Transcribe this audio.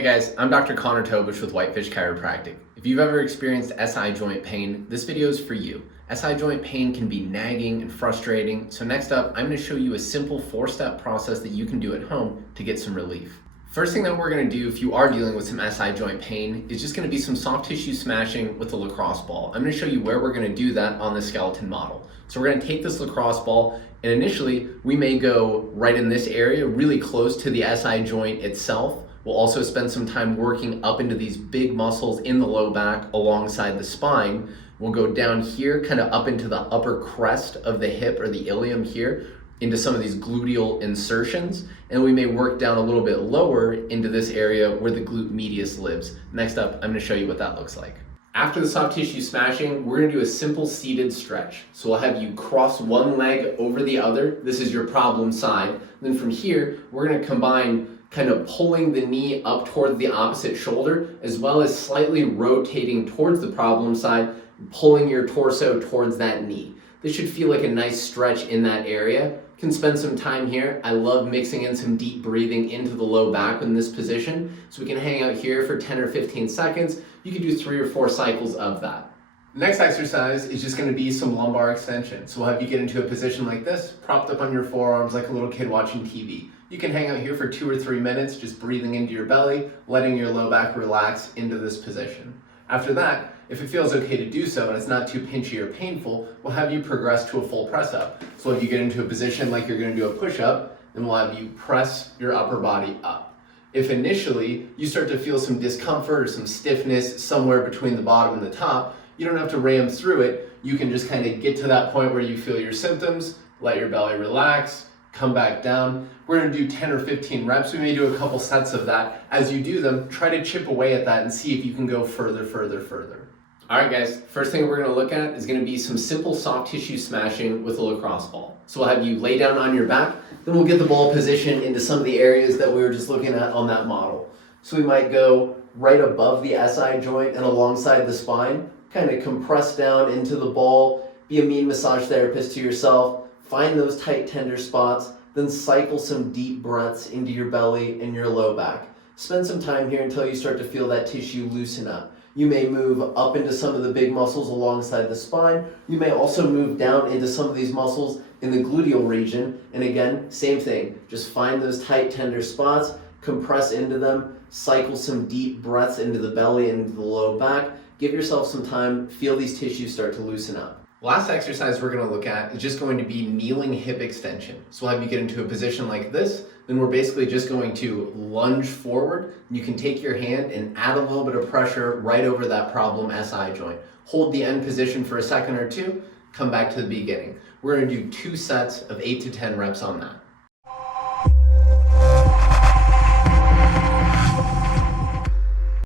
Hey guys, I'm Dr. Connor Tobisch with Whitefish Chiropractic. If you've ever experienced SI joint pain, this video is for you. SI joint pain can be nagging and frustrating, so next up, I'm going to show you a simple 4-step process that you can do at home to get some relief. First thing that we're going to do if you are dealing with some SI joint pain is just going to be some soft tissue smashing with a lacrosse ball. I'm going to show you where we're going to do that on the skeleton model. So we're going to take this lacrosse ball, and initially we may go right in this area, really close to the SI joint itself. We'll also spend some time working up into these big muscles in the low back alongside the spine. We'll go down here, kind of up into the upper crest of the hip or the ilium here, into some of these gluteal insertions, and we may work down a little bit lower into this area where the glute medius lives. Next up, I'm going to show you what that looks like. After the soft tissue smashing, we're going to do a simple seated stretch. So we'll have you cross one leg over the other. This is your problem side. And then from here, we're going to combine kind of pulling the knee up toward the opposite shoulder, as well as slightly rotating towards the problem side, pulling your torso towards that knee. This should feel like a nice stretch in that area. You can spend some time here. I love mixing in some deep breathing into the low back in this position. So we can hang out here for 10 or 15 seconds. You can do 3 or 4 cycles of that. The next exercise is just going to be some lumbar extension. So we'll have you get into a position like this, propped up on your forearms like a little kid watching TV. You can hang out here for 2 or 3 minutes, just breathing into your belly, letting your low back relax into this position. After that, if it feels okay to do so and it's not too pinchy or painful, we'll have you progress to a full press up. So if you get into a position like you're going to do a push up, then we'll have you press your upper body up. If initially you start to feel some discomfort or some stiffness somewhere between the bottom and the top, you don't have to ram through it. You can just kind of get to that point where you feel your symptoms, let your belly relax, come back down. We're going to do 10 or 15 reps. We may do a couple sets of that. As you do them, try to chip away at that and see if you can go further. All right, guys, first thing we're going to look at is going to be some simple soft tissue smashing with a lacrosse ball. So we'll have you lay down on your back, then we'll get the ball positioned into some of the areas that we were just looking at on that model. So we might go right above the SI joint and alongside the spine, kind of compress down into the ball, be a mean massage therapist to yourself, find those tight, tender spots, then cycle some deep breaths into your belly and your low back. Spend some time here until you start to feel that tissue loosen up. You may move up into some of the big muscles alongside the spine. You may also move down into some of these muscles in the gluteal region. And again, same thing. Just find those tight, tender spots, compress into them, cycle some deep breaths into the belly and into the low back. Give yourself some time, feel these tissues start to loosen up. Last exercise we're going to look at is just going to be kneeling hip extension. So we'll have you get into a position like this. Then we're basically just going to lunge forward. You can take your hand and add a little bit of pressure right over that problem SI joint. Hold the end position for a second or two, come back to the beginning. We're going to do 2 sets of 8 to 10 reps on that.